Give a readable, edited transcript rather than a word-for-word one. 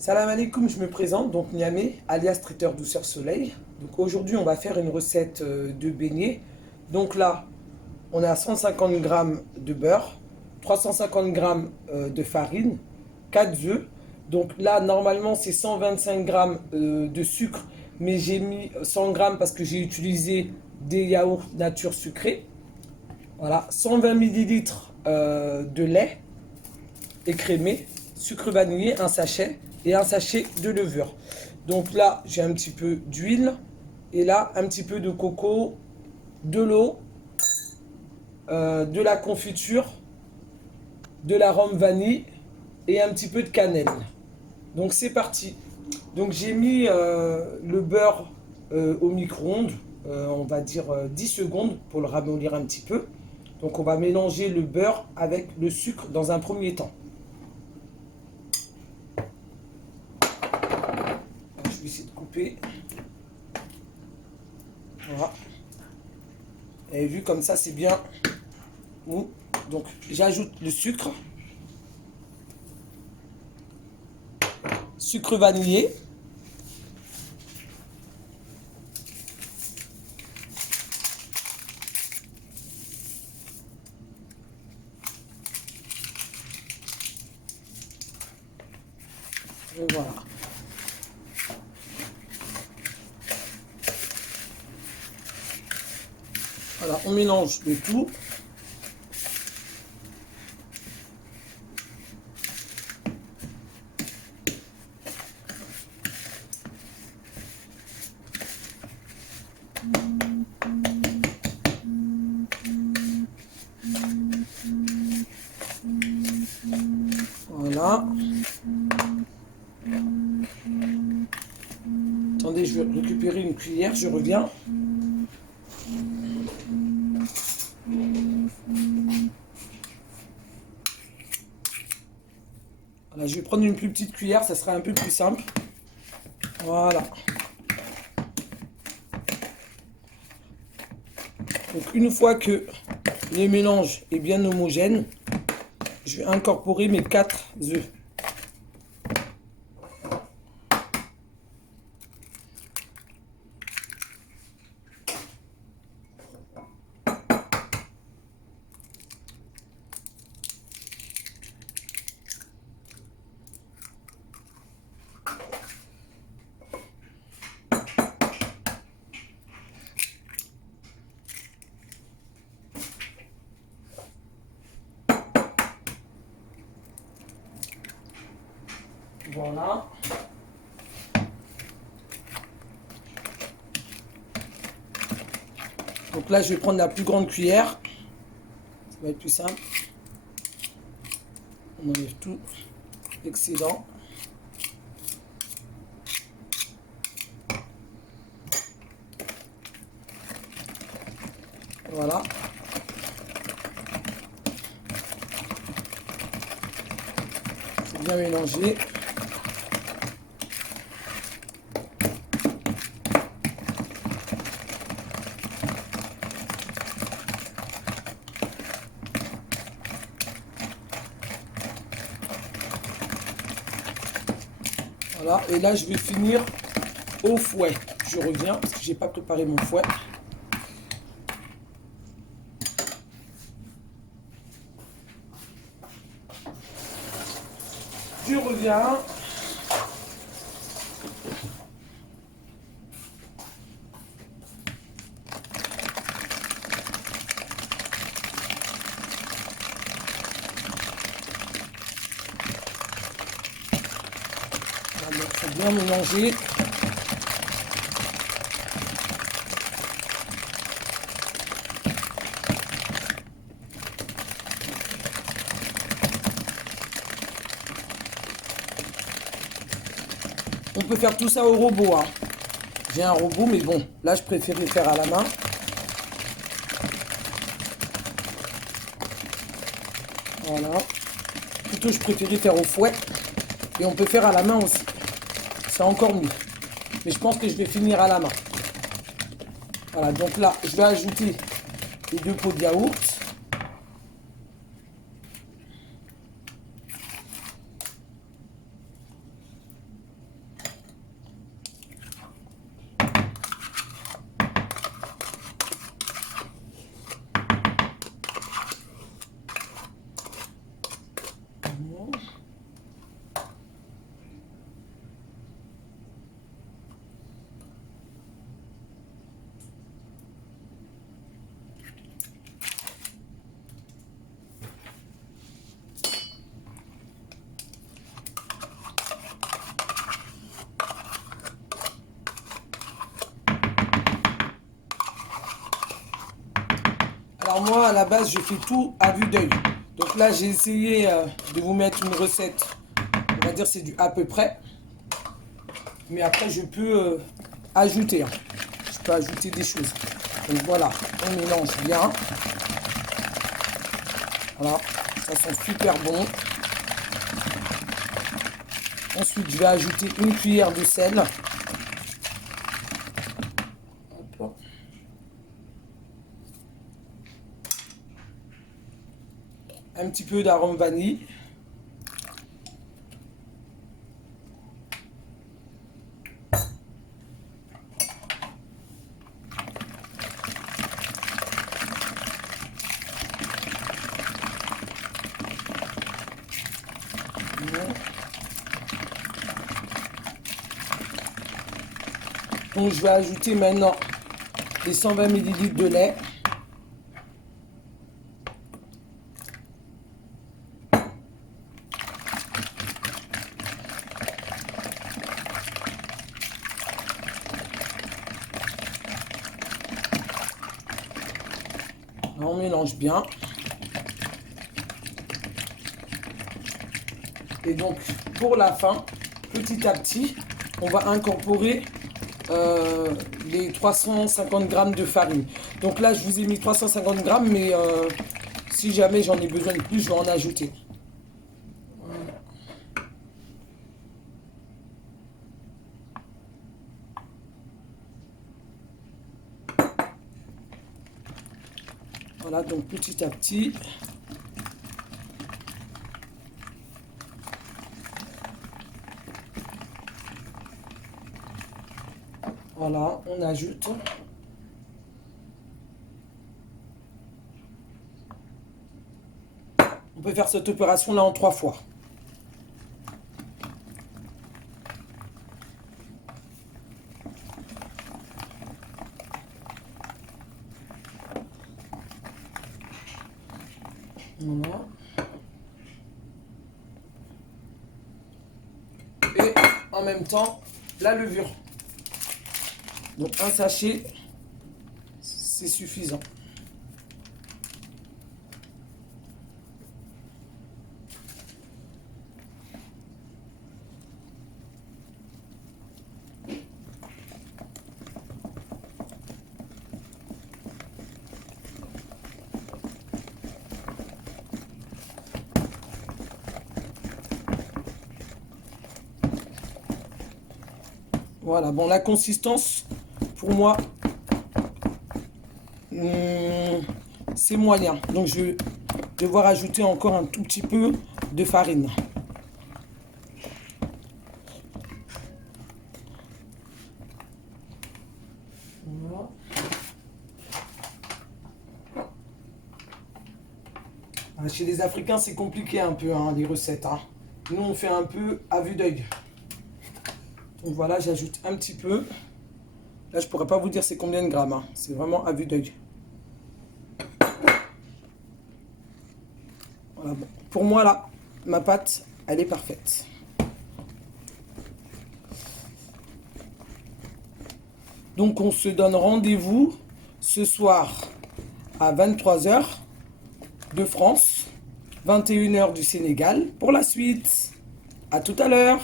Salam alaikum, je me présente, donc Niamey, alias traiteur douceur soleil. Donc aujourd'hui, on va faire une recette de beignets. Donc là, on a 150 grammes de beurre, 350 grammes de farine, 4 œufs. Donc là, normalement, c'est 125 grammes de sucre, mais j'ai mis 100 grammes parce que j'ai utilisé des yaourts nature sucrés. Voilà, 120 millilitres de lait écrémé, sucre vanillé, un sachet et un sachet de levure. Donc là, j'ai un petit peu d'huile et là, un petit peu de coco, de l'eau, de la confiture, de l'arôme vanille et un petit peu de cannelle. Donc c'est parti. Donc j'ai mis le beurre au micro-ondes, on va dire 10 secondes pour le ramollir un petit peu. Donc on va mélanger le beurre avec le sucre dans un premier temps. Je vais essayer de couper. Voilà. Et vu comme ça, c'est bien mou. Donc j'ajoute le sucre. Sucre vanillé. Et voilà. Voilà, on mélange le tout. Voilà. Attendez, je vais récupérer une cuillère, je reviens. Voilà, je vais prendre une plus petite cuillère, ça sera un peu plus simple. Voilà. Donc une fois que le mélange est bien homogène, je vais incorporer mes 4 œufs. Voilà. Donc là, je vais prendre la plus grande cuillère. Ça va être plus simple. On enlève tout l'excédent. Voilà. C'est bien mélangé. Voilà, et là je vais finir au fouet. Je reviens parce que j'ai pas préparé mon fouet. Je reviens. Il faut bien mélanger. On peut faire tout ça au robot, hein. J'ai un robot, mais bon, là je préférais faire à la main. Voilà. Plutôt je préférais faire au fouet. Et on peut faire à la main aussi. C'est encore mieux. Mais je pense que je vais finir à la main. Voilà, donc là, je vais ajouter les 2 pots de yaourt. Alors moi, à la base, je fais tout à vue d'œil. Donc là, j'ai essayé de vous mettre une recette. On va dire c'est du à peu près. Mais après, je peux ajouter. Hein. Je peux ajouter des choses. Donc voilà, on mélange bien. Voilà, ça sent super bon. Ensuite, je vais ajouter une cuillère de sel. Hop. Un petit peu d'arôme vanille. Donc je vais ajouter maintenant les 120 ml de lait. On mélange bien. Et donc pour la fin, petit à petit, on va incorporer les 350 grammes de farine. Donc là, je vous ai mis 350 grammes, mais si jamais j'en ai besoin de plus, je vais en ajouter. Voilà, donc petit à petit. Voilà, on ajoute. On peut faire cette opération là en 3 fois. Voilà. Et en même temps, la levure. Donc un sachet, c'est suffisant. Voilà, bon, la consistance, pour moi, c'est moyen. Donc, je vais devoir ajouter encore un tout petit peu de farine. Voilà. Chez les Africains, c'est compliqué un peu, hein, les recettes. Hein. Nous, on fait un peu à vue d'œil. Donc voilà, j'ajoute un petit peu. Là, je pourrais pas vous dire c'est combien de grammes. Hein. C'est vraiment à vue d'œil. Voilà, bon. Pour moi, là, ma pâte, elle est parfaite. Donc, on se donne rendez-vous ce soir à 23 h de France, 21 h du Sénégal pour la suite. À tout à l'heure.